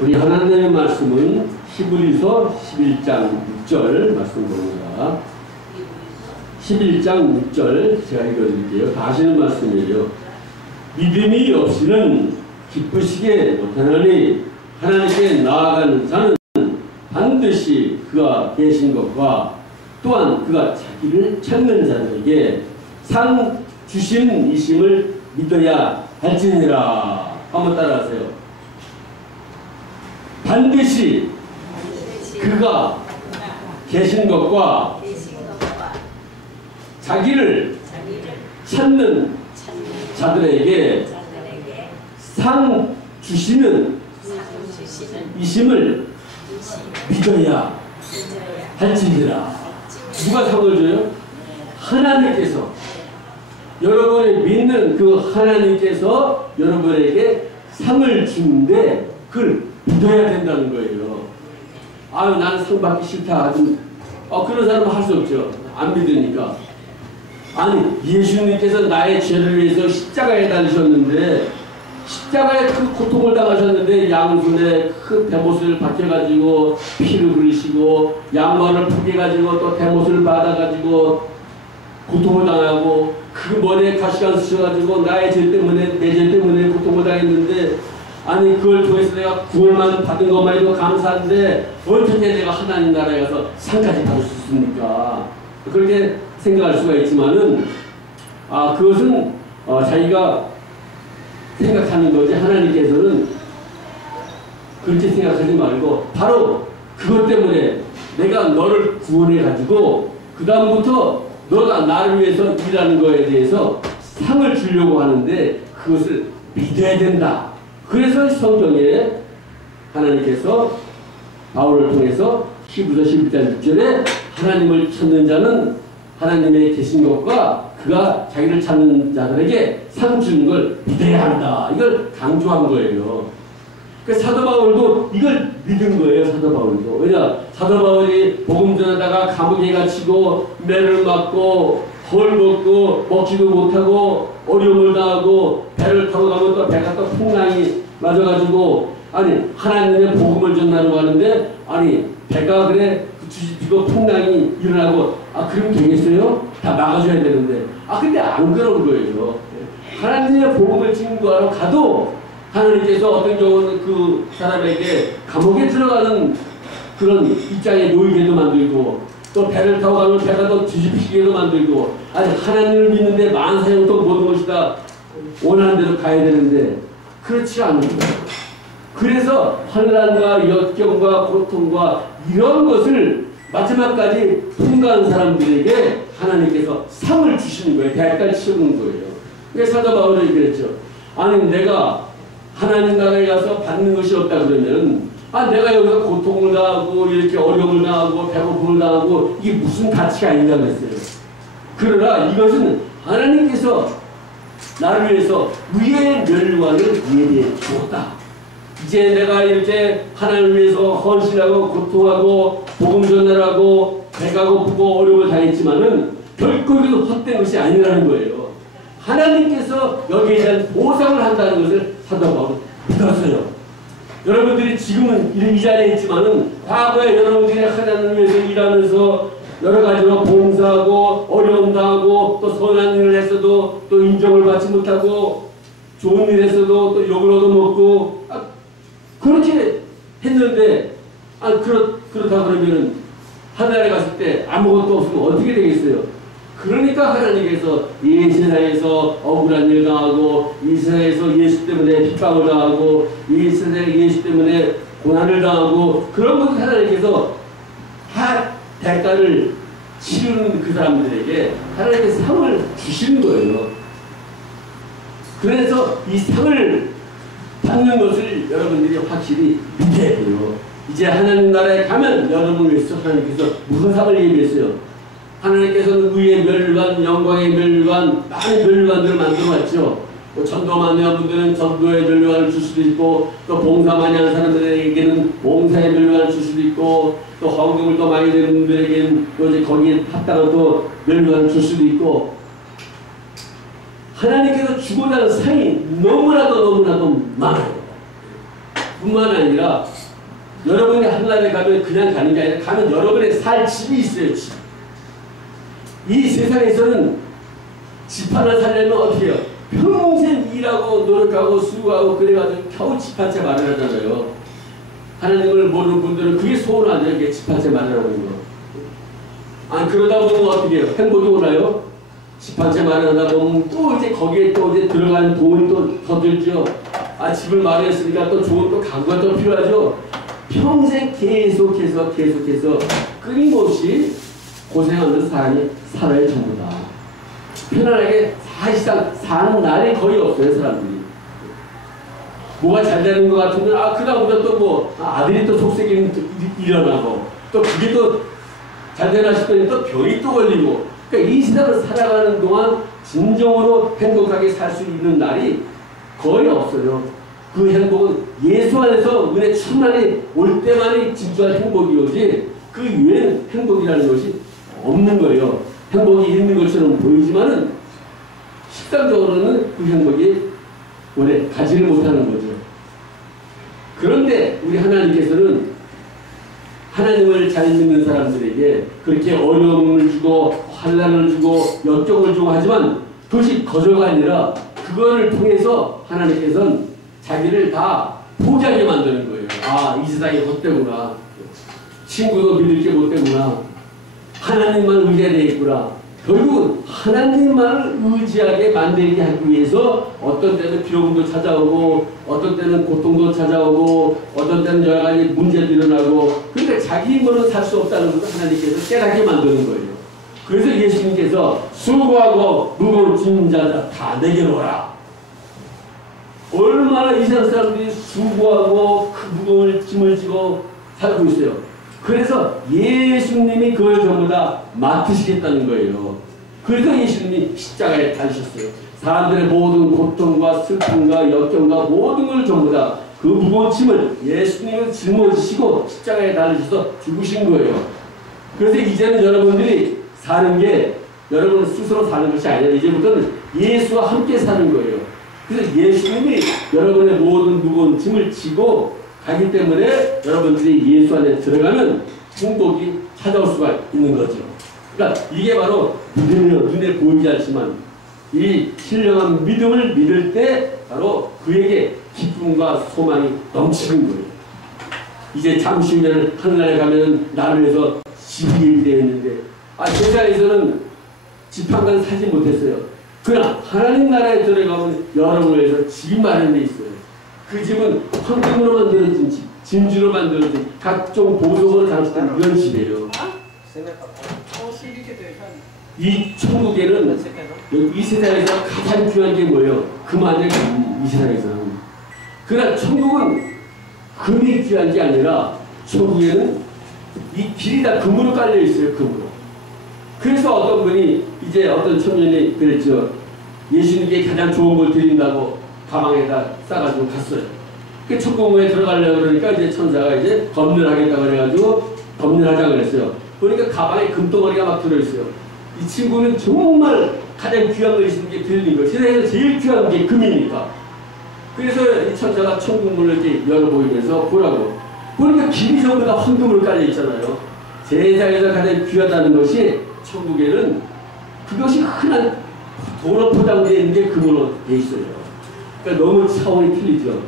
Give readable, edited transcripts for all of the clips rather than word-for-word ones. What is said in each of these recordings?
우리 하나님의 말씀은 히브리서 11장 6절 말씀 봅니다. 11장 6절 제가 읽어드릴게요. 다 아시는 말씀이에요. 믿음이 없이는 기쁘시게 못하나니 하나님께 나아가는 자는 반드시 그가 계신 것과 또한 그가 자기를 찾는 자들에게 상 주신 이심을 믿어야 할지니라. 한번 따라하세요. 반드시 그가 계신 것과 자기를 찾는 자들에게 상 주시는 이심을 믿어야 할지니라. 누가 상을 줘요? 하나님께서. 여러분이 믿는 그 하나님께서 여러분에게 상을 주는데 그걸 믿어야 된다는 거예요. 아유, 나는 상 받기 싫다. 그런 사람은 할 수 없죠. 안 믿으니까. 아니, 예수님께서 나의 죄를 위해서 십자가에 달리셨는데, 십자가에 그 고통을 당하셨는데, 양손에 그 대못을 박혀가지고 피를 흘리시고, 양말을 포개가지고 또 대못을 받아가지고 고통을 당하고, 그 머리에 가시관 쓰셔가지고 나의 죄 때문에, 내 죄 때문에 고통을 당했는데, 아니, 그걸 통해서 내가 구원만 받은 것만 해도 감사한데 어떻게 내가 하나님 나라에 가서 상까지 받을 수 있습니까? 그렇게 생각할 수가 있지만은 그것은 자기가 생각하는 거지, 하나님께서는 그렇게 생각하지 말고 바로 그것 때문에 내가 너를 구원해 가지고 그 다음부터 너가 나를 위해서 일하는 거에 대해서 상을 주려고 하는데 그것을 믿어야 된다. 그래서 성경에 하나님께서 바울을 통해서 히브리서 11장 6절에 하나님을 찾는 자는 하나님의 계신 것과 그가 자기를 찾는 자들에게 상 주는 걸 믿어야 한다. 이걸 강조한 거예요. 그래서 사도 바울도 이걸 믿은 거예요. 사도 바울도. 왜냐? 사도 바울이 복음 전하다가 감옥에 갇히고 매를 맞고 헐벗고 먹지도 못하고 어려움을 당하고 배를 타고 가면 또 배가 또 풍랑이 맞아가지고 아니 하나님의 복음을 전하려고 하는데 아니 배가 그래 뒤집히고 풍랑이 일어나고 그럼 되겠어요? 다 막아줘야 되는데 근데 안 그런 거예요. 하나님의 복음을 증거하러 가도 하나님께서 어떤 경우는 그 사람에게 감옥에 들어가는 그런 입장에 놓이게도 만들고 또 배를 타고 가면 배가 더 뒤집히게도 만들고 아니 하나님을 믿는데 만사형통 모든 것이 다 원하는 대로 가야 되는데 그렇지 않은 거예요. 그래서 환난과 역경과 고통과 이런 것을 마지막까지 통과한 사람들에게 하나님께서 상을 주시는 거예요. 대가를 치르는 거예요. 그래서 사도 바울이 그랬죠. 아니 내가 하나님 나라에 가서 받는 것이 없다 그러면 내가 여기서 고통을 당하고 이렇게 어려움을 당하고 배고픔을 당하고 이게 무슨 가치가 아니라고 했어요. 그러나 이것은 하나님께서 나를 위해서 의의 멸관을 예비해 주었다. 이제 내가 이렇게 하나님을 위해서 헌신하고 고통하고 복음 전하라고 배가 고프고 어려움을 당했지만은 결코 이것은 헛된 것이 아니라는 거예요. 하나님께서 여기에 대한 보상을 한다는 것을 사도 바울은 믿었어요. 여러분들이 지금은 이 자리에 있지만은 과거에 여러분들이 하나님을 위해서 일하면서 여러 가지로 봉사하고 어려움 당하고 또 선한 일을 했어도 또 인정을 받지 못하고 좋은 일 했어도 또 욕을 얻어먹고 그렇게 했는데 그렇다 그러면은 하늘에 갔을 때 아무것도 없으면 어떻게 되겠어요? 그러니까 하나님께서 이 세상에서 억울한 일 당하고 이 세상에서 예수 때문에 핍박을 당하고 이 세상에 예수 때문에 고난을 당하고 그런 것을 하나님께서 다 대가를 치르는 그 사람들에게 하나님께서 상을 주시는 거예요. 그래서 이 상을 받는 것을 여러분들이 확실히 믿어야 돼요. 이제 하나님 나라에 가면 여러분을 위해서 하나님께서 무슨 상을 예비했어요? 하나님께서는 의의 멸관, 영광의 멸관, 많은 멸관들을 만들어왔죠. 전도 많이 한 분들은 전도의 멸관을 줄 수도 있고, 또 봉사 많이 하는 사람들에게는 봉사의 멸관을 줄 수도 있고, 또 헌금을 더 많이 내는 분들에게는 또 이제 거기에 합당한 또 멸관을 줄 수도 있고, 하나님께서 주고자 하는 상이 너무나도 많아요. 뿐만 아니라 여러분이 하늘나라에 가면 그냥 가는 게 아니라 가면 여러분의 살 집이 있어요. 집. 이 세상에서는 집 하나 살려면 어떻게 해요? 평생 일하고 노력하고 수고하고 그래가지고 겨우 집 한 채 마련하잖아요. 하나님을 모르는 분들은 그게 소원 아니에요. 이게 집 한 채 마련하는 거. 아, 그러다 보면 어떻게 해요? 행복이 오나요? 집 한 채 마련하다 보면 또 이제 거기에 또 이제 들어가는 돈이 또 더 들죠. 아, 집을 마련했으니까 또 좋은 또 가구가 또 필요하죠. 평생 계속해서 끊임없이 고생하는 사람이 살아야 전부다. 편안하게 사실상 사는 날이 거의 없어요, 사람들이. 뭐가 잘 되는 것 같으면, 아, 그다음부터 또 뭐, 아들이 또 속색이 일어나고, 또 그게 또 잘 되나 싶더니 또 병이 또 걸리고, 그러니까 이 세상을 살아가는 동안 진정으로 행복하게 살 수 있는 날이 거의 없어요. 그 행복은 예수 안에서 은혜 충만히 올 때만이 진짜한 행복이 오지, 그 이외에는 행복이라는 것이 없는 거예요. 행복이 있는 것처럼 보이지만은 식상적으로는 그 행복이 오래 가지를 못하는 거죠. 그런데 우리 하나님께서는 하나님을 잘 믿는 사람들에게 그렇게 어려움을 주고 환난을 주고 역경을 주고 하지만 그것이 거저가 아니라 그거를 통해서 하나님께서는 자기를 다 포기하게 만드는 거예요. 아, 이 세상이 헛되구나. 친구도 믿을 게 못되구나. 하나님만 의지해야 되겠구나. 결국은 하나님만을 의지하게 만들게 하기 위해서 어떤 때는 비용도 찾아오고 어떤 때는 고통도 찾아오고 어떤 때는 여러 가지 문제도 일어나고 그러니까 자기 힘으로는 살 수 없다는 것을 하나님께서 깨닫게 만드는 거예요. 그래서 예수님께서 수고하고 무거운 짐진 자들 다 내게로 오라. 얼마나 이 세상 사람들이 수고하고 그 무거운 짐을 지고 살고 있어요. 그래서 예수님이 그걸 전부 다 맡으시겠다는 거예요. 그래서 예수님이 십자가에 달리셨어요. 사람들의 모든 고통과 슬픔과 역경과 모든 걸 전부 다 그 무거운 짐을 예수님을 짊어지시고 십자가에 달리셔서 죽으신 거예요. 그래서 이제는 여러분들이 사는 게 여러분 스스로 사는 것이 아니라 이제부터는 예수와 함께 사는 거예요. 그래서 예수님이 여러분의 모든 무거운 짐을 지고 가기 때문에 여러분들이 예수 안에 들어가면 행복이 찾아올 수가 있는 거죠. 그러니까 이게 바로 믿음이요. 눈에 보이지 않지만 이 신령한 믿음을 믿을 때 바로 그에게 기쁨과 소망이 넘치는 거예요. 이제 잠시 후면 하늘나라에 가면 나를 위해서 집이 예비되어 있는데 세상에서는 집 한 간 사지 못했어요. 그러나 하나님 나라에 들어가면 여러분을 위해서 집이 마련되어 있어요. 그 집은 황금으로 만들어진 집, 진주로 만들어진 각종 보석으로 장식된 이런 집이에요. 이 천국에는 이 세상에서 가장 귀한 게 뭐예요? 금하늘 이 세상에서는. 그러나 천국은 금이 귀한 게 아니라 천국에는 이 길이 다 금으로 깔려 있어요. 금으로. 그래서 어떤 분이 이제 어떤 청년이 그랬죠. 예수님께 가장 좋은 걸 드린다고 가방에다 싸가지고 갔어요. 그 천국에 들어가려고 그러니까 이제 천사가 이제 검문하겠다고 그래가지고 검문하자고 그랬어요. 보니까 가방에 금덩어리가 막 들어있어요. 이 친구는 정말 가장 귀한 거 있는 게 들린 거예요. 세상에서 제일 귀한 게 금이니까. 그래서 이 천사가 천국문을 이렇게 열어보이면서 보라고. 보니까 길이 전부 다 황금으로 깔려 있잖아요. 세상에서 가장 귀하다는 것이 천국에는 그것이 흔한 도로 포장되어 있는 게 금으로 돼 있어요. 그러니까 너무 차원이 틀리죠.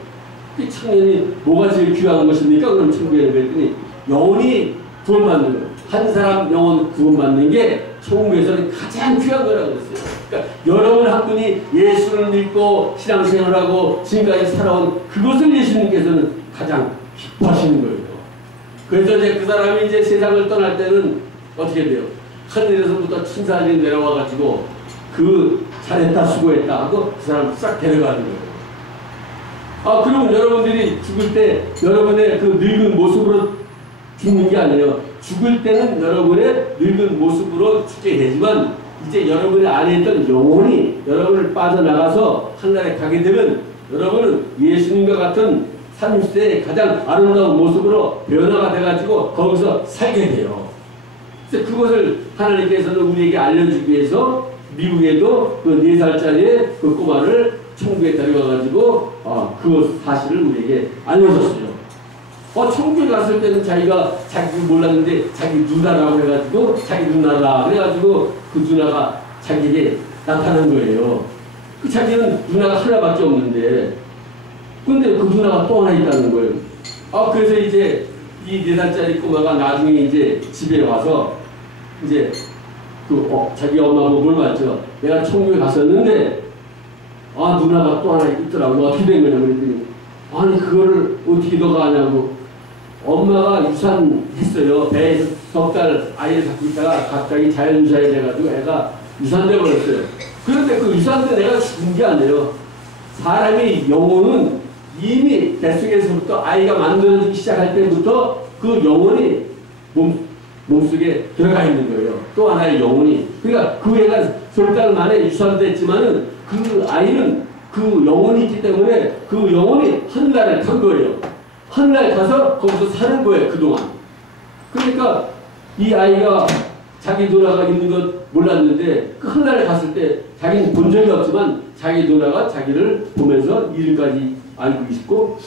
이 청년이 뭐가 제일 귀한 것입니까? 그럼 천국에는 그랬더니 영혼이 구원받는 거. 한 사람 영혼 구원받는 게 천국에서는 가장 귀한 거라고 그랬어요. 그러니까 여러분 한 분이 예수를 믿고 신앙생활하고 지금까지 살아온 그것을 예수님께서는 가장 기뻐하시는 거예요. 그래서 이제 그 사람이 이제 세상을 떠날 때는 어떻게 돼요? 하늘에서부터 천사들이 내려와가지고 그 잘했다 수고했다 하고 그 사람 싹 데려가는 거예요. 그러면 여러분들이 죽을 때 여러분의 그 늙은 모습으로 죽는 게 아니에요. 죽을 때는 여러분의 늙은 모습으로 죽게 되지만 이제 여러분의 안에 있던 영혼이 여러분을 빠져나가서 하늘에 가게 되면 여러분은 예수님과 같은 30세의 가장 아름다운 모습으로 변화가 돼가지고 거기서 살게 돼요. 그래서 그것을 하나님께서는 우리에게 알려주기 위해서 미국에도 그 4살짜리 그 꼬마를 천국에 데려가가지고 그 사실을 우리에게 알려줬어요. 천국에 갔을 때는 자기가 자기도 몰랐는데 자기 누나라고 해가지고 자기 누나라 그래가지고 그 누나가 자기에게 나타난 거예요. 그 자기는 누나가 하나밖에 없는데 근데 그 누나가 또 하나 있다는 거예요. 그래서 이제 이 4살짜리 꼬마가 나중에 이제 집에 와서 이제 자기 엄마하고 뭘 맞죠? 내가 천국에 갔었는데 누나가 또 하나 있더라고. 어떻게 된 거냐 그랬더니 아니 그거를 어떻게 너가 아냐고. 엄마가 유산했어요. 배에서 석 달 아이를 갖고 있다가 갑자기 자연유산이 돼가지고 애가 유산돼 버렸어요. 그런데 그 유산도 내가 죽은 게 아니에요. 사람의 영혼은 이미 뱃속에서부터 아이가 만들어지기 시작할 때부터 그 영혼이 몸속에 들어가 있는 거예요. 또 하나의 영혼이. 그러니까 그 애가 석 달 만에 유산됐지만은 그 아이는 그 영혼이 있기 때문에 그 영혼이 하늘나라에 간 거예요. 하늘나라에 가서 거기서 사는 거예요, 그동안. 그러니까 이 아이가 자기 누나가 있는 것 몰랐는데 그 하늘나라에 갔을 때 자기는 본 적이 없지만 자기 누나가 자기를 보면서 이름까지 알고 있고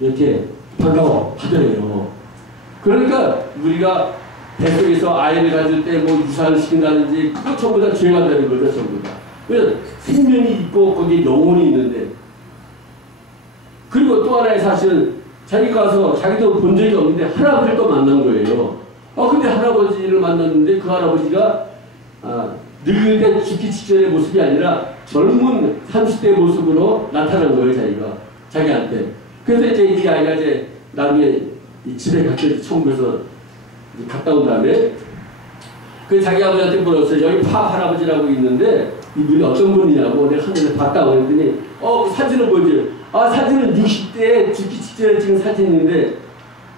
이렇게 반가워 하더래요. 그러니까 우리가 뱃속에서 아이를 가질 때 뭐 유산을 시킨다든지 그거 전부 다 죄가 되는 거죠, 전부 다. 왜냐면 생명이 있고 거기에 영혼이 있는데 그리고 또 하나의 사실은 자기가 가서 자기도 본 적이 없는데 할아버지를 또 만난 거예요. 근데 할아버지를 만났는데 그 할아버지가 늙을 때 죽기 직전의 모습이 아니라 젊은 30대의 모습으로 나타난 거예요, 자기한테. 그래서 이제 이 아이가 이제 나중에 집에 갔더니 천국에서 갔다 온 다음에 그 자기 아버지한테 물었어요. 여기 할아버지라고 있는데 이분이 어떤 분이냐고 내가 하늘에 봤다고 그랬더니 사진을 보여줘요. 사진은 60대에 죽기 직전에 찍은 사진인데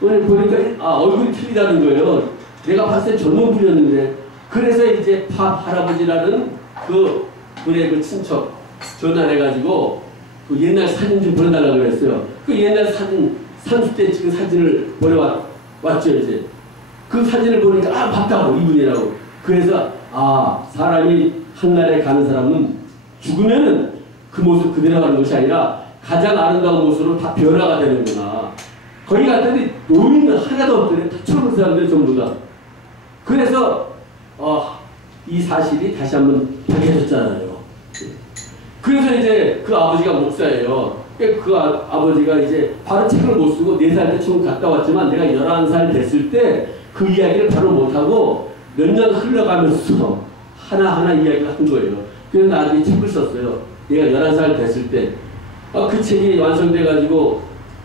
오늘 보니까 얼굴이 틀리다는 거예요. 내가 봤을 때 젊은 분이었는데 그래서 이제 할아버지라는 그 분의 그 친척 전화해가지고 그 옛날 사진 좀 보내달라고 그랬어요. 그 옛날 사진 30대 찍은 사진을 보내왔죠 이제. 그 사진을 보니까 봤다고 이분이라고. 그래서 사람이 한날에 가는 사람은 죽으면은 그 모습 그대로 가는 것이 아니라 가장 아름다운 모습으로 다 변화가 되는구나. 거기 갔더니 노인은 하나도 없더래. 다 젊은 사람들 전부 다. 그래서 이 사실이 다시 한번 밝혀졌잖아요. 그래서 이제 그 아버지가 목사예요. 그 아버지가 이제 바로 책을 못 쓰고 4살 때 처음 갔다 왔지만 내가 11살 됐을 때 그 이야기를 바로 못하고 몇 년 흘러가면서 하나하나 이야기를 한 거예요. 그래서 나중에 책을 썼어요. 내가 11살 됐을 때. 그 책이 완성돼가지고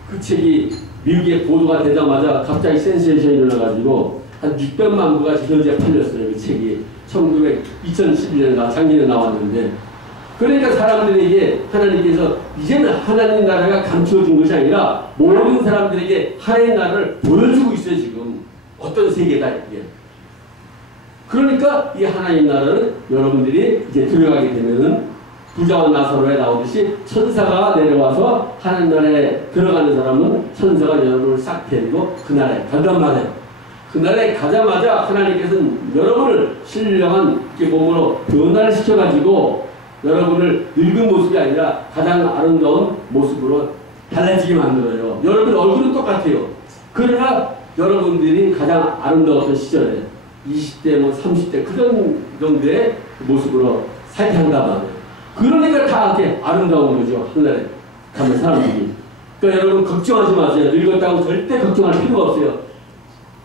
그 책이 미국에 보도가 되자마자 갑자기 센세이션이 일어나가지고 한 600만 부가 현재 팔렸어요. 그 책이 2011년 작년에 나왔는데 그러니까 사람들에게 하나님께서 이제는 하나님 나라가 감추어진 것이 아니라 모든 사람들에게 하나님 나라를 보여주고 있어요. 지금 어떤 세계다 이게. 그러니까 이 하나님 나라는 여러분들이 이제 들어가게 되면은 부자와 나사로에 나오듯이 천사가 내려와서 하나님 나라에 들어가는 사람은 천사가 여러분을 싹 데리고 그 나라에 간단 말이에요. 그 나라에 가자마자 하나님께서는 여러분을 신령한 몸으로 변화를 시켜가지고 여러분을 늙은 모습이 아니라 가장 아름다운 모습으로 달라지게 만들어요. 여러분 얼굴은 똑같아요. 그러나 여러분들이 가장 아름다웠던 시절에 20대 뭐 30대 그런 정도의 모습으로 살게 한단 말이에요. 그러니까 다 이렇게 아름다운 거죠. 하늘에 가면 사람들이. 그러니까 여러분 걱정하지 마세요. 늙었다고 절대 걱정할 필요가 없어요.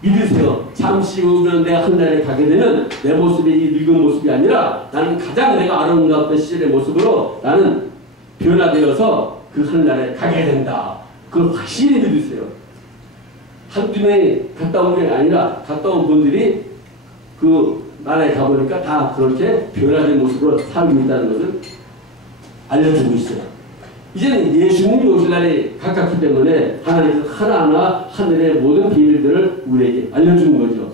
믿으세요. 잠시 후면 내가 하늘에 가게 되면 내 모습이 이 늙은 모습이 아니라 나는 가장 내가 아름다웠던 시절의 모습으로 나는 변화되어서 그 하늘에 가게 된다. 그걸 확실히 믿으세요. 한두 명이 갔다 온 게 아니라 갔다 온 분들이 그 나라에 가보니까 다 그렇게 변화된 모습으로 살고 있다는 것을 알려주고 있어요. 이제는 예수님이 오실 날이 가깝기 때문에 하나님께서 하나하나 하늘의 모든 비밀들을 우리에게 알려주는 거죠.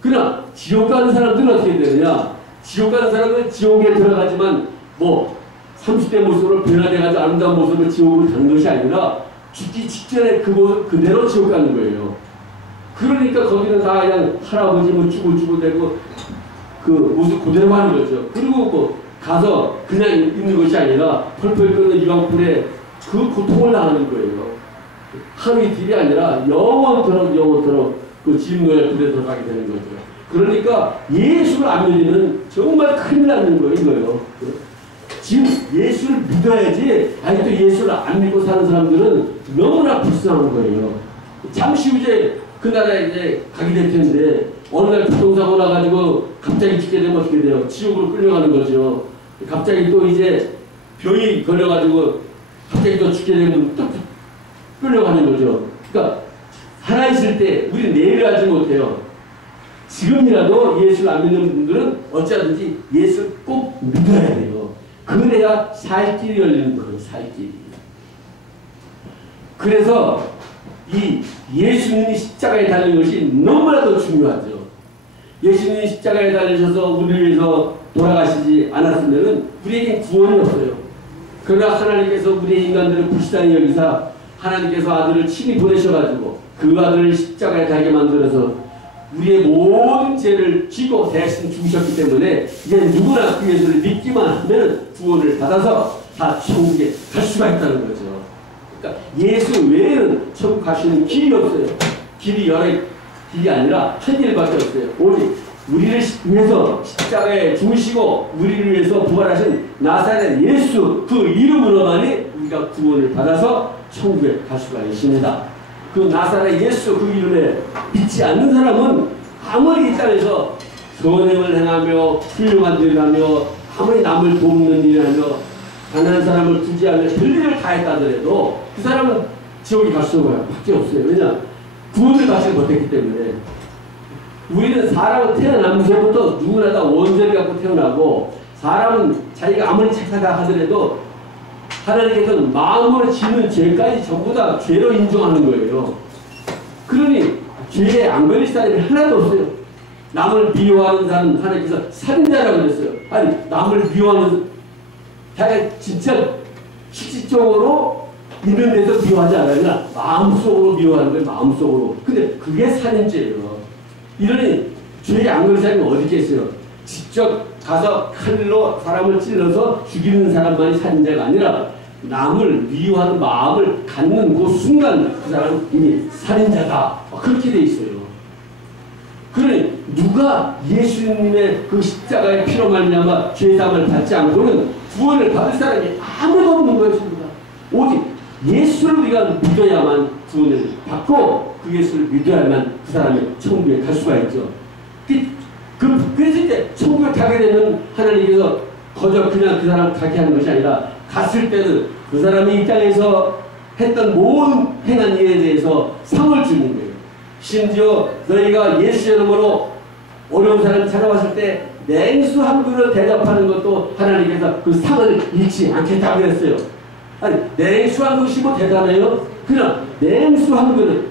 그러나 지옥 가는 사람들은 어떻게 되느냐? 지옥 가는 사람은 지옥에 들어가지만 뭐 30대 모습으로 변화돼가지고 아름다운 모습으로 지옥으로 가는 것이 아니라 죽기 직전에 그 모습 그대로 지옥 가는 거예요. 그러니까 거기는 다 그냥 할아버지 뭐 쭈글쭈글 대고 그 모습 그대로 하는 거죠. 그리고 뭐 가서 그냥 있는 것이 아니라 펄펄 끓는 유황불에 그 고통을 당하는 거예요. 하루 이틀이 아니라 영원토록 그 진노의 불에 들어가게 되는 거죠. 그러니까 예수를 안 믿으면 정말 큰일 나는 거예요, 이거요. 지금 예수를 믿어야지. 아직도 예수를 안 믿고 사는 사람들은 너무나 불쌍한 거예요. 잠시 후에 그 나라에 이제 가게 될 텐데 어느 날 교통사고 나가지고 갑자기 죽게 되면 어떻게 돼요? 지옥으로 끌려가는 거죠. 갑자기 또 이제 병이 걸려가지고 갑자기 또 죽게 되면 또 끌려가는 거죠. 그러니까 살아있을 때 우리 내일을 알지 못해요. 지금이라도 예수를 안 믿는 분들은 어찌하든지 예수를 꼭 믿어야 돼요. 그래야 살 길이 열리는 거예요. 살 길이. 그래서 이 예수님이 십자가에 달린 것이 너무나도 중요하죠. 예수님이 십자가에 달리셔서 우리를 위해서 돌아가시지 않았으면 우리에겐 구원이 없어요. 그러나 하나님께서 우리 인간들을 불쌍히 여기사 하나님께서 아들을 친히 보내셔가지고 그 아들을 십자가에 달게 만들어서 우리의 모든 죄를 지고 대신 죽으셨기 때문에 이제 누구나 그 예수를 믿기만 하면 구원을 받아서 다 천국에 갈 수가 있다는 거죠. 그러니까 예수 외에는 천국 갈 수 있는 길이 없어요. 길이 여러 길이 아니라 한 길밖에 없어요. 오직 우리를 위해서 십자가에 죽으시고 우리를 위해서 부활하신 나사렛 예수 그 이름으로만이 우리가 구원을 받아서 천국에 갈 수가 있습니다. 그 나사렛 예수 그 이름에 믿지 않는 사람은 아무리 이 땅에서 선행을 행하며 훌륭한 일을 하며 아무리 남을 돕는 일을 하며 가난한 사람을 구제하며 별일을 다 했다 하더라도 그 사람은 지옥에 갈 수가 밖에 없어요. 왜냐? 구원을 받지 못했기 때문에. 우리는 사람은 태어나면서부터 누구나 다 원죄를 갖고 태어나고 사람은 자기가 아무리 착하다 하더라도 하나님께서는 마음으로 짓는 죄까지 전부 다 죄로 인정하는 거예요. 그러니 죄에 안 걸릴 사람이 하나도 없어요. 남을 미워하는 사람 하나님께서 살인자라고 그랬어요. 아니 남을 미워하는 자기가 진짜 실질적으로 있는 데서 미워하지 않아요. 마음속으로 미워하는 거예요. 마음속으로. 근데 그게 살인죄예요. 이러니 죄에 안 걸릴 사람이 어디 있겠어요. 직접 가서 칼로 사람을 찔러서 죽이는 사람만이 살인자가 아니라 남을 미워하는 마음을 갖는 그 순간 그 사람은 이미 살인자다. 그렇게 돼 있어요. 그러니 누가 예수님의 그 십자가의 피로 말미암아 죄사함을 받지 않고는 구원을 받을 사람이 아무도 없는 것입니다. 오직 예수를 우리가 믿어야만 구원을 받고 그 예수를 믿어야만 그 사람이 천국에 갈 수가 있죠. 그래서 이제 천국에 가게 되면 하나님께서 거저 그냥 그 사람 가게 하는 것이 아니라 갔을 때는 그 사람이 이 땅에서 했던 모든 행한 일에 대해서 상을 주는 거예요. 심지어 너희가 예수 이름으로 어려운 사람이 찾아왔을 때 냉수 한 그릇 대접하는 것도 하나님께서 그 상을 잃지 않겠다고 그랬어요. 아니 냉수 한 그릇이 뭐 대단해요? 그냥 냉수 한 그릇,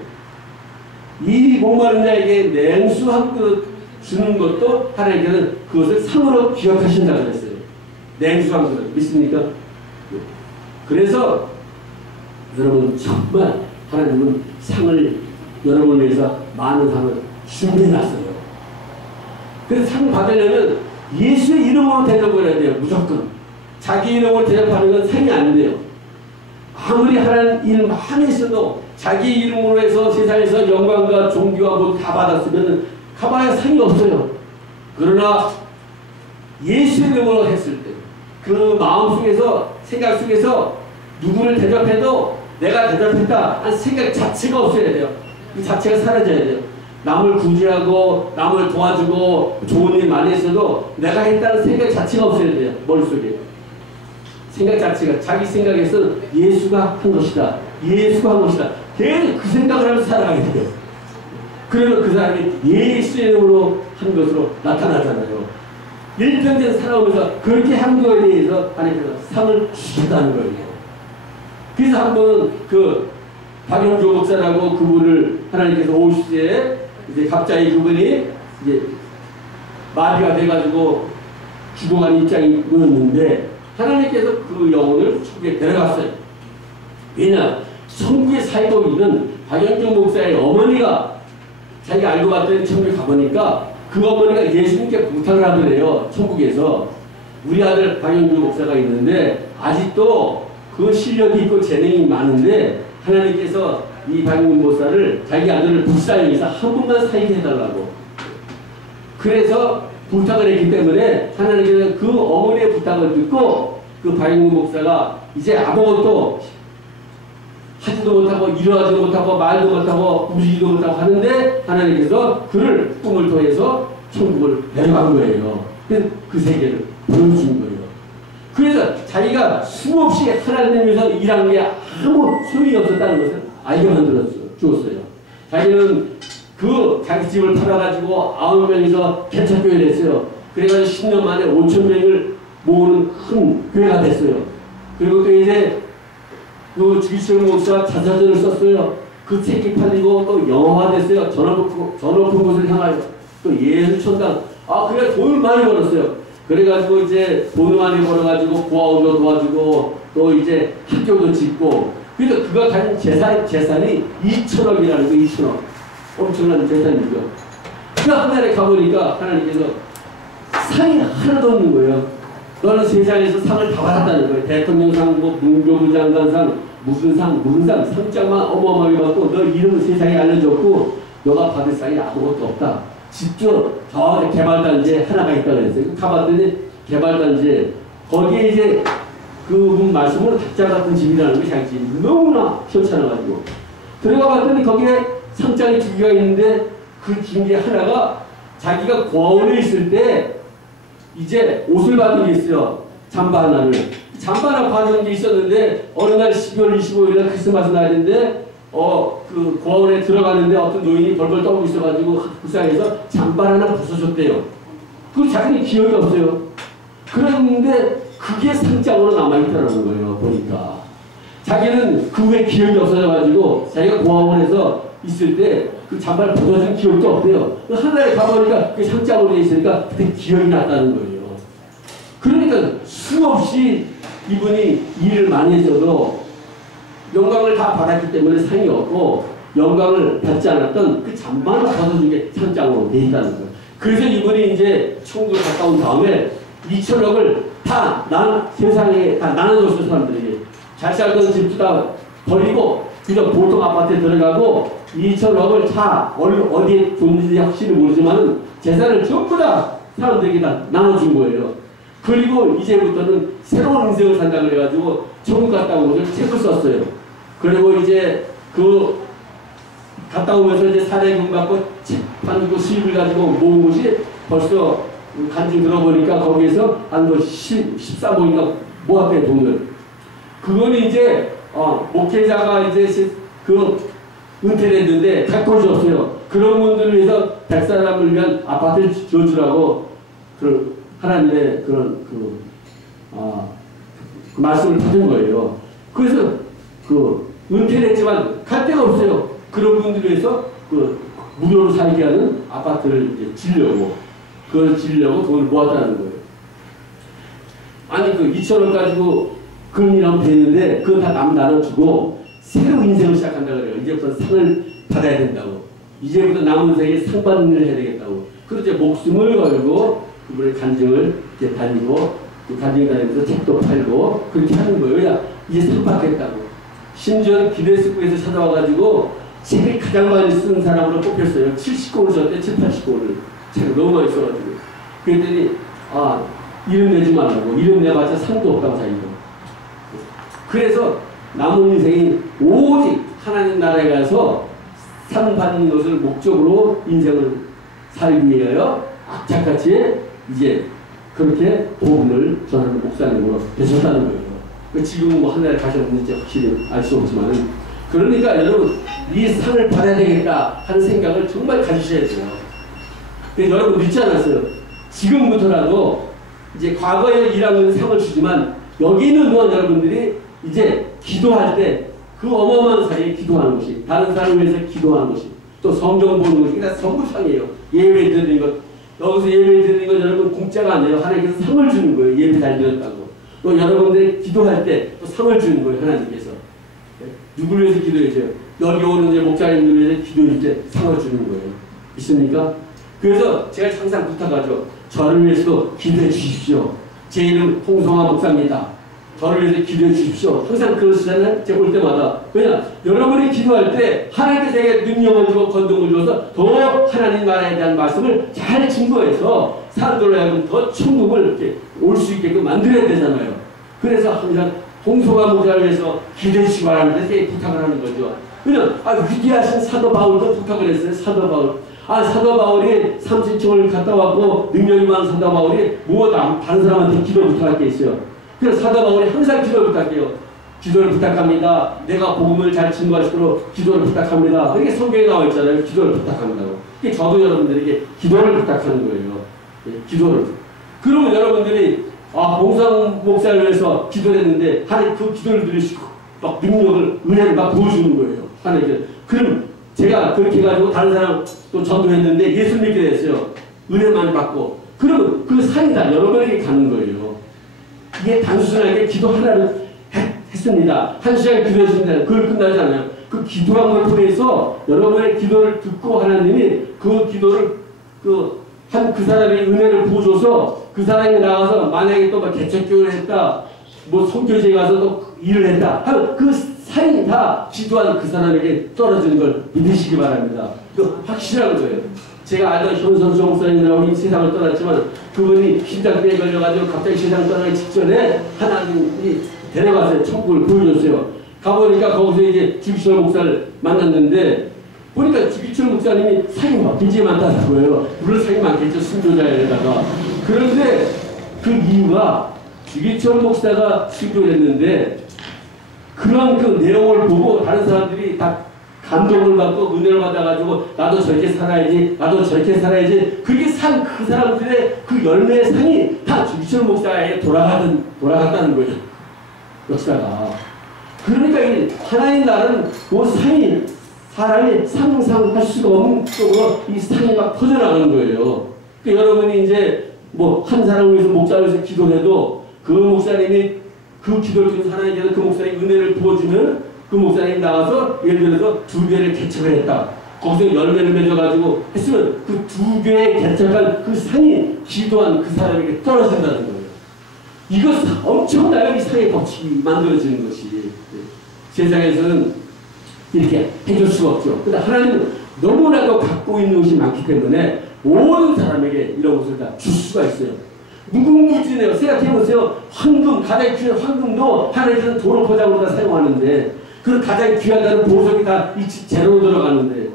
이 목마른 자에게 냉수 한 그릇 주는 것도 하나님께서는 그것을 상으로 기억하신다고 그랬어요. 냉수 한 그릇 믿습니까? 그래서 여러분 정말 하나님은 상을 여러분을 위해서 많은 상을 준비해놨어요. 그래서 상 받으려면 예수의 이름으로 대접을 해야 돼요. 무조건. 자기 이름으로 대접하는 건 상이 안 돼요. 아무리 하나님 이름 많이 있어도 자기 이름으로 해서 세상에서 영광과 존귀와 뭐 다 받았으면 가봐야 상이 없어요. 그러나 예수 이름으로 했을 때 그 마음속에서 생각 속에서 누구를 대접해도 내가 대접했다 한 생각 자체가 없어야 돼요. 그 자체가 사라져야 돼요. 남을 구제하고 남을 도와주고 좋은 일 많이 했어도 내가 했다는 생각 자체가 없어야 돼요. 머릿속에. 생각 자체가 자기 생각에서 예수가 한 것이다. 예수가 한 것이다. 계속 그 생각을 하면서 살아가야 돼요. 그러면 그 사람이 예수의 이름으로 한 것으로 나타나잖아요. 일평생 살아오면서 그렇게 한 거에 대해서 하나님께서 상을 주셨다는 거예요. 그래서 한번 그 박영조 목사라고 그분을 하나님께서 50세에 이제 갑자기 그분이 이제 마비가 돼가지고 죽어가는 입장이었는데 하나님께서 그 영혼을 천국에 데려갔어요. 왜냐? 천국의 사이복이는 박영조 목사의 어머니가 자기가 알고 봤더니 천국에 가보니까 그 어머니가 예수님께 부탁을 하더래요. 천국에서 우리 아들 박영규 목사가 있는데 아직도 그 실력이 있고 재능이 많은데 하나님께서 이 박영규 목사를 자기 아들을 불쌍해서 한 분만 사귀게 해달라고 그래서 부탁을 했기 때문에 하나님께서 그 어머니의 부탁을 듣고 그 박영규 목사가 이제 아무것도 하지도 못하고 일어나지도 못하고 말도 못하고 움직이지도 못하고 하는데 하나님께서 그를 꿈을 통해서 천국을 내려간 거예요. 그래서 그 세계를 보여준 거예요. 그래서 자기가 수없이 하나님 위해서 일한 게 아무 소용이 없었다는 것을 알게 만들었어요. 자기는 그 자기 집을 팔아가지고 9명이서 개척교회를 했어요. 그래가지고 10년 만에 5,000명을 모으는 큰 교회가 됐어요. 그리고 또 이제 그 주기철 목사가 자서전을 썼어요. 그 책이 팔리고 또 영화화됐어요. 저 높은 곳을 향하여 또 예수천당. 그래 돈을 많이 벌었어요. 그래가지고 이제 돈을 많이 벌어가지고 고아원도 도와주고 또 이제 학교도 짓고 그래서 그가 가진 재산이 2천억이라는 거 2천억. 엄청난 재산이죠. 그 하늘에 가보니까 하나님께서 상이 하나도 없는 거예요. 너는 세상에서 상을 다 받았다는 거예요. 대통령상, 뭐 문교부 장관상, 무슨 상장만 어마어마하게 받고 너 이름은 세상에 알려줬고 너가 받을 상이 아무것도 없다. 직접 저 개발단지에 하나가 있다고 그랬어요. 가봤더니 개발단지에 거기에 이제 그 말씀으로 탁자 같은 집이라는 게 자기 집이 너무나 현찮아가지고 들어가 봤더니 거기에 상장이 2개가 있는데 그 중에 하나가 자기가 고아원에 있을 때 이제 옷을 받은 게 있어요. 잠바 하나를. 잠바 하나 받은 게 있었는데 어느 날 12월 25일날 크리스마스 날인데 그 고아원에 들어가는데 어떤 노인이 벌벌 떨고 있어가지고 불쌍해서 잠바 하나 벗어줬대요. 그 자기는 기억이 없어요. 그랬는데 그게 상장으로 남아있다는 거예요. 보니까. 자기는 그 후에 기억이 없어져가지고 자기가 고아원에서 있을 때 그 잠바를 벗어준 기억도 없대요. 하늘에 가보니까 그 상장으로 돼 있으니까 그때 기억이 났다는 거예요. 그러니까 수없이 이분이 일을 많이 해줘도 영광을 다 받았기 때문에 상이 없고 영광을 받지 않았던 그 잠바를 벗어준 게 상장으로 돼 있다는 거예요. 그래서 이분이 이제 천국을 갔다 온 다음에 2천억을 다 세상에 다 나눠줬어요. 사람들에게. 잘 살던 집도 다 버리고 그저 보통 아파트에 들어가고 2천억을 다 어디에 줬는지 확실히 모르지만 재산을 전부 다 사람들에게 다 나눠준 거예요. 그리고 이제부터는 새로운 인생을 산다 그래가지고 천국 갔다 온 것을 책을 썼어요. 그리고 이제 그 갔다 오면서 이제 사례금 받고 책 판고 수입을 가지고 모은 것이 벌써 간증 들어보니까 거기에서 한 13억인가 모았대요. 돈을. 그거는 이제 목회자가 이제 그 은퇴를 했는데 갈 곳이 없어요. 그런 분들을 위해서 100사람을 위한 아파트를 지어주라고 그 하나님의 그런 그 말씀을 받은 거예요. 그래서 그 은퇴를 했지만 갈 데가 없어요. 그런 분들을 위해서 그 무료로 살게 하는 아파트를 이제 지으려고 그걸 지으려고 돈을 모았다는 거예요. 아니 그 2천원 가지고 그런 일 하면 되는데 그건 다 남 나눠주고 새로운 인생을 시작한다 그래요. 이제부터 상을 받아야 된다고. 이제부터 남은 생에 상 받는 일을 해야 되겠다고. 그래서 이제 목숨을 걸고 그분의 간증을 이제 다니고 간증 다니면서 책도 팔고 그렇게 하는 거예요. 야, 이제 상 받겠다고. 심지어 기네스북에서 찾아와가지고 책을 가장 많이 쓰는 사람으로 뽑혔어요. 70권을 썼대. 80권을. 책을 너무 많이 써가지고. 그랬더니 이름 내지 말라고. 이름 내봤자 상도 없다고 자기도. 그래서 남은 인생이 오직 하나님 나라에 가서 상 받는 것을 목적으로 인생을 살기 위하여 악착같이 이제 그렇게 복음을 전하는 목사님으로 되셨다는 거예요. 지금은 뭐 하늘에 가셨는지 확실히 알 수 없지만 그러니까 여러분 이 상을 받아야 되겠다 하는 생각을 정말 가지셔야 돼요. 근데 여러분 늦지 않았어요. 지금부터라도 이제 과거에 일하는 상을 주지만 여기 있는 동안 여러분들이 이제 기도할 때 그 어마어마한 사이에 기도하는 것이 다른 사람을 위해서 기도하는 것이 또 성경 보는 것이 다 전부 상이에요. 예배 드리는 것 여기서 예배 드리는 건 여러분 공짜가 아니에요. 하나님께서 상을 주는 거예요. 예배 잘 드렸다고. 또 여러분들이 기도할 때 또 상을 주는 거예요. 하나님께서. 누구를 위해서 기도해줘요? 여기 오는 이제 목사님들을 위해서 기도할 때 상을 주는 거예요. 있습니까? 그래서 제가 항상 부탁하죠. 저를 위해서도 기도해 주십시오. 제 이름 홍성화 목사입니다. 저를 위해서 기도해 주십시오. 항상 그러시잖아요. 제가 볼 때마다. 왜냐? 여러분이 기도할 때 하나님께서 제게 능력을 주고 건동을 줘서 더 하나님 나라에 대한 말씀을 잘 증거해서 사람들로 하여금 더 천국을 이렇게 올 수 있게끔 만들어야 되잖아요. 그래서 항상 홍성화 목사를 위해서 기도해 주시기 바랍니다. 이렇게 부탁을 하는 거죠. 왜냐면 위대하신 사도 바울도 부탁을 했어요. 사도 바울. 사도 바울이 30층을 갔다 왔고 능력이 많은 사도 바울이 무엇 다른 사람한테 기도 부탁할 게 있어요. 그래서 사도 바울이 항상 기도를 부탁해요. 기도를 부탁합니다. 내가 복음을 잘 증거할 수 있도록 기도를 부탁합니다. 이렇게 성경에 나와 있잖아요. 기도를 부탁한다고. 이게 저도 여러분들에게 기도를 부탁하는 거예요. 기도를. 그러면 여러분들이 봉상 목사를 위해서 기도를 했는데 하나님 그 기도를 들으시고 막 능력을 은혜를 막 부어주는 거예요. 하나님께. 그럼 제가 그렇게 해가지고 다른 사람 또 전도했는데 예수 믿게 됐어요. 은혜 많이 받고. 그러면 그 상이 다 여러분에게 가는 거예요. 이게 단순하게 기도 하나를 했습니다. 한 시간 기도했습니다. 그걸 끝나지 않아요. 그 기도한 걸 통해서 여러분의 기도를 듣고 하나님이 그 기도를 그 사람의 은혜를 부어줘서 그 사람이 나가서 만약에 또 막 개척교회를 했다, 뭐 선교지에 가서 또 일을 했다 하면 그 사인이 다 기도한 그 사람에게 떨어지는 걸 믿으시기 바랍니다. 그 확실한 거예요. 제가 알던 현선수 목사님이라고 이 세상을 떠났지만 그분이 심장병에 걸려가지고 갑자기 세상 떠나기 직전에 하나님이 데려가서 천국을 보여줬어요. 가보니까 거기서 이제 주기철 목사를 만났는데 보니까 주기철 목사님이 상이 막 굉장히 많다고요. 물론 상이 많겠죠. 순교자에다가. 그런데 그 이유가 주기철 목사가 순교를 했는데 그런 그 내용을 보고 다른 사람들이 다 감동을 받고 은혜를 받아가지고 나도 저렇게 살아야지, 나도 저렇게 살아야지. 그게 그 사람들의 그 열매의 상이 다 주기철 목사에 돌아갔다는 거예요. 역사가. 그러니까 이 하나님 나라는 그 상이 사람이 상상할 수가 없는 쪽으로 이 상이 막 퍼져나가는 거예요. 그러니까 여러분이 이제 뭐 한 사람을 위해서 목사를 위해서 기도를 해도 그 목사님이 그 기도를 통해서 하나님께서 그 목사님 은혜를 부어주면 그 목사님 나와서 예를 들어서 2교회를 개척을 했다. 거기서 열매를 맺어가지고 했으면 그 2교회 개척한 그 상이 기도한 그 사람에게 떨어진다는 거예요. 이거 엄청나게 이 상의 법칙이 만들어지는 것이 세상에서는 이렇게 해줄 수가 없죠. 근데 하나님은 너무나도 갖고 있는 것이 많기 때문에 모든 사람에게 이런 것을 다 줄 수가 있어요. 무궁무진해요. 생각해보세요. 황금, 가장 귀한 황금도 하나님께서는 도로 포장으로 다 사용하는데 그 가장 귀하다는 보석이 다 이 재료로 들어가는데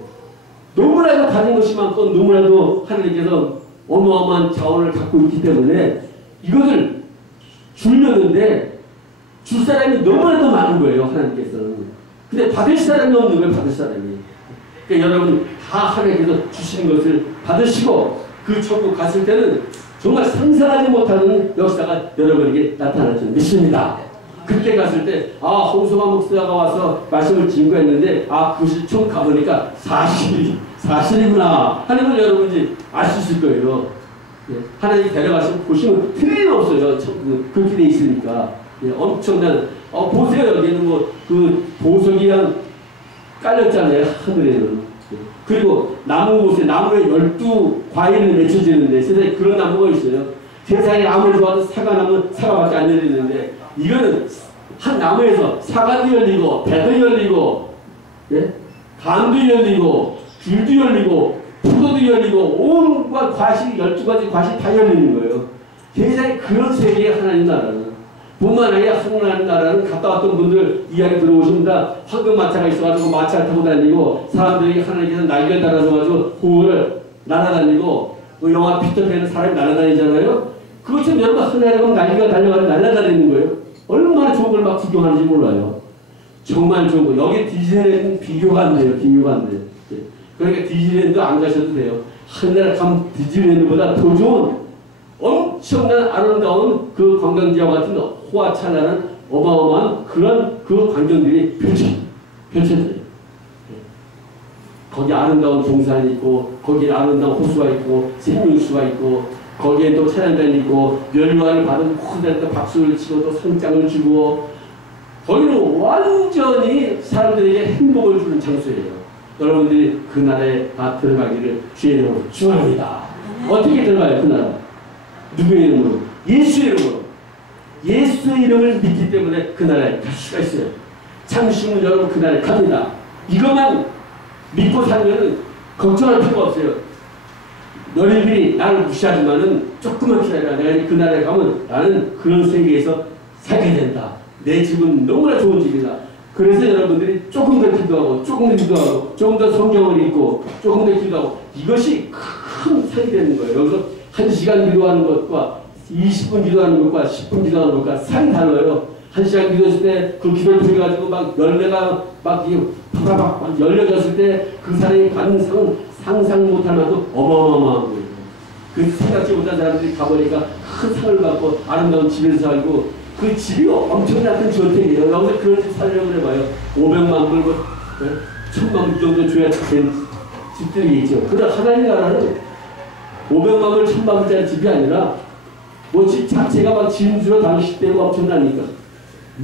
너무나도 가진 것이 많고 너무나도 하나님께서 어마어마한 자원을 갖고 있기 때문에 이것을 주려는데 줄 사람이 너무나도 많은 거예요. 하나님께서는. 근데 받을 사람이 없는 거예요. 받을 사람이. 그러니까 여러분 다 하나님께서 주시는 것을 받으시고 그 천국 갔을 때는 정말 상상하지 못하는 역사가 여러분에게 나타날 줄 믿습니다. 그때 갔을 때 홍성화 목사가 와서 말씀을 증거했는데 그것이 총 가보니까 사실이구나 하는 걸 여러분이 알 수 있을 거예요. 하나님 데려가시면 보시면 틀림없어요. 그렇게 돼 있으니까. 엄청난 보세요. 여기는 뭐 그 보석이 그냥 깔렸잖아요. 하늘에는. 그리고 나무 보세요. 나무에 12과일을 맺혀지는데 세상에 그런 나무가 있어요. 세상에 아무리 좋아도 사과나무는 사과밖에 안 열리는데 이거는 한 나무에서 사과도 열리고 배도 열리고 감도 열리고 귤도 열리고 포도도 열리고 온갖 과실 12가지 과실 다 열리는 거예요. 세상에 그런 세계의 하나님 나라는 뿐만 아니라 하나님 나라는 갔다 왔던 분들 이야기 들어오십니다. 황금마차가 있어가지고 마차를 타고 다니고 사람들이 하나님께서 날개를 달아줘가지고 호를 날아다니고 그 영화 피터팬은 사람이 날아다니잖아요. 그것처럼 여러분 하나님은 날개가 달려가지고 날아다니는 거예요. 얼마나 좋은 걸 막 구경하는지 몰라요. 정말 좋은 거. 여기 디즈니랜드는 비교가 안 돼요. 비교가 안 돼요. 그러니까 디즈니랜드 안 가셔도 돼요. 하늘에 가면 디즈니랜드보다 더 좋은 엄청난 아름다운 그 관광지와 같은 호화찬란한 어마어마한 그런 그 광경들이 펼쳐져요. 거기 아름다운 동산이 있고 거기에 아름다운 호수가 있고 생명수가 있고 거기에 또 찬양단이 있고 멸류관을 받은 코들한테 박수를 치고 또 상장을 주고 거기는 완전히 사람들에게 행복을 주는 장소예요. 여러분들이 그 나라에 다 들어가기를 주의 이름으로 축원합니다. 어떻게 들어가요? 그 나라? 누구의 이름으로? 예수의 이름으로. 예수의 이름을 믿기 때문에 그 나라에 갈 수가 있어요. 장심은 여러분 그 나라에 갑니다. 이것만 믿고 살면 걱정할 필요가 없어요. 너희들이 나를 무시하지만은 조금만 기다려. 내가 그 나라에 가면 나는 그런 세계에서 살게 된다. 내 집은 너무나 좋은 집이다. 그래서 여러분들이 조금 더 기도하고 조금 더 기도하고 조금 더 성경을 읽고 조금 더 기도하고 이것이 큰 상이 되는 거예요. 여기서 1시간 기도하는 것과 20분 기도하는 것과 10분 기도하는 것과 상이 달라요. 1시간 기도했을 때 그 기도를 통해가지고 막 열매가 막 열려졌을 때 그 사람이 받는 상은 상상 못할 만큼 어마어마한 거예요. 그 생각지 못한 사람들이 가보니까 큰 상을 받고 아름다운 집에서 살고 그 집이 엄청난 큰 저택이에요. 여기서 그런 집 살려고 해봐요. 500만 불, 1000만 불 정도 줘야 된 집들이 있죠. 그러나 하나님 나라는 500만 불, 1000만 불짜리 집이 아니라 뭐 집 자체가 막 진주로 당시되고 엄청나니까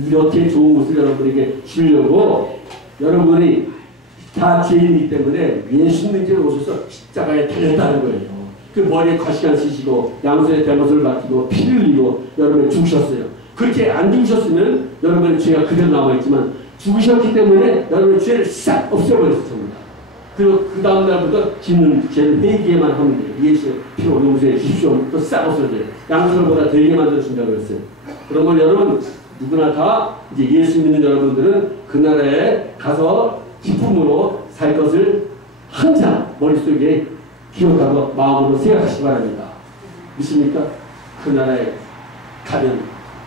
이렇게 좋은 곳을 여러분에게 주려고 여러분이 다 죄인이기 때문에 예수님께로 오셔서 십자가에 달렸다는 거예요. 그 머리에 가시관 쓰시고 양손에 대못을 맡기고 피를 흘리고 여러분이 죽으셨어요. 그렇게 안 죽으셨으면 여러분의 죄가 그대로 남아있지만 죽으셨기 때문에 여러분의 죄를 싹 없애버렸습니다. 그리고 그 다음 날부터 짓는 죄를 회개만 하면 돼요. 예수의 피로 용서해 주십시오. 또 싹 없어져요. 양손보다 더 얘기 만들어준다고 그랬어요. 그런 걸 여러분 누구나 다 이제 예수 믿는 여러분들은 그 나라에 가서 기쁨으로 살 것을 항상 머릿속에 기억하고 마음으로 생각하시기 바랍니다. 믿습니까? 그 나라에 가면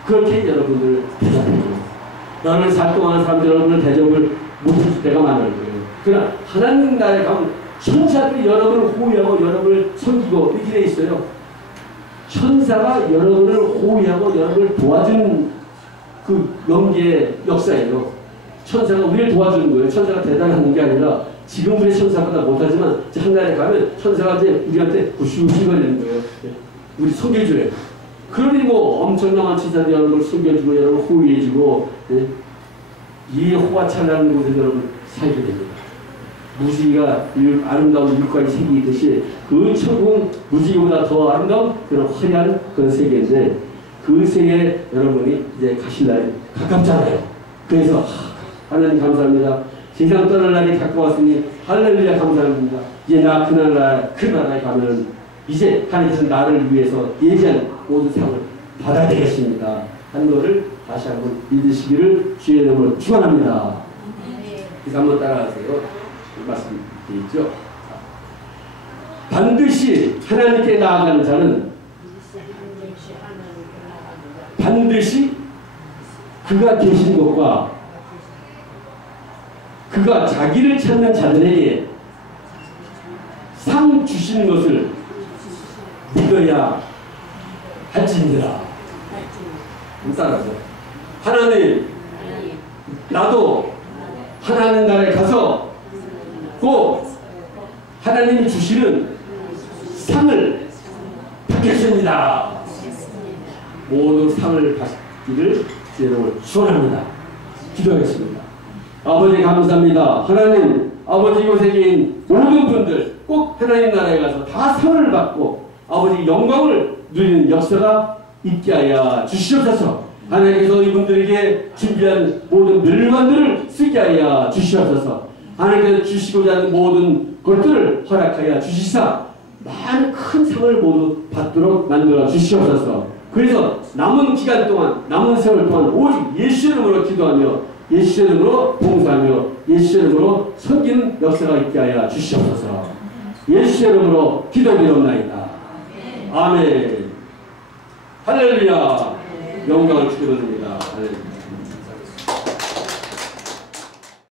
그렇게 여러분들 대접해요. 여러분을 살동하는 사람들 여러분을 대접을 못해줄 때가 많을 거예요. 그러나 하나님 나라에 가면 천사들이 여러분을 호위하고 여러분을 섬기고 이렇게 돼 있어요. 천사가 여러분을 호위하고 여러분을 도와주는 그 연계의 역사예요. 천사가 우리를 도와주는 거예요. 천사가 대단한 게 아니라 지금 우리 천사보다 못하지만 한날에 가면 천사가 이제 우리한테 구시구시거리는 거예요. 우리 섬겨줘요. 그러니 뭐 엄청난 천사들이 여러분을 섬겨주고 여러분을 호위해주고 이 호화찬란한 곳에 여러분 살게 됩니다. 무지개가 아름다운 물가에 색이 있듯이 그 천국은 무지개보다 더 아름다운 그런 화려한 그런 세계인데 그 세계에 여러분이 이제 가실 날이 가깝잖아요. 그래서 하나님 감사합니다. 세상 떠날 날이 가까웠으니 할렐루야 감사합니다. 이제 나 그 나라에 가면 이제 하나님께서 나를 위해서 예비한 모든 상을 받아야 되겠습니다. 하는 것을 다시 한번 믿으시기를 주의 이름으로 축원합니다. 그래서 한번 따라하세요. 말씀 있죠. 반드시 하나님께 나아가는 자는 반드시 그가 계신 것과 그가 자기를 찾는 자들에게 상 주시는 것을 믿어야 할지니라. 따라서 하나님 나도 하나님 나라에 가서 꼭 하나님이 주시는 상을 받겠습니다. 모든 상을 받기를 주님으로 축원합니다. 기도하겠습니다. 아버지 감사합니다. 하나님 아버지 이곳에 계신 모든 분들 꼭 하나님 나라에 가서 다 상을 받고 아버지 영광을 누리는 역사가 있게 하여 주시옵소서. 하나님께서 이분들에게 준비한 모든 멸관들을 쓰게 하여 주시옵소서. 하나님께서 주시고자 하는 모든 것들을 허락하여 주시사 많은 큰 상을 모두 받도록 만들어 주시옵소서. 그래서 남은 기간 동안 남은 세월 동안 오직 예수 이름으로 기도하며 예수 이름으로 봉사하며 예수 이름으로 섬기는 역사가 있게 하여 주시옵소서. 예수 이름으로 기도드리옵나이다. 아멘. 할렐루야. 영광을 주게 됩니다.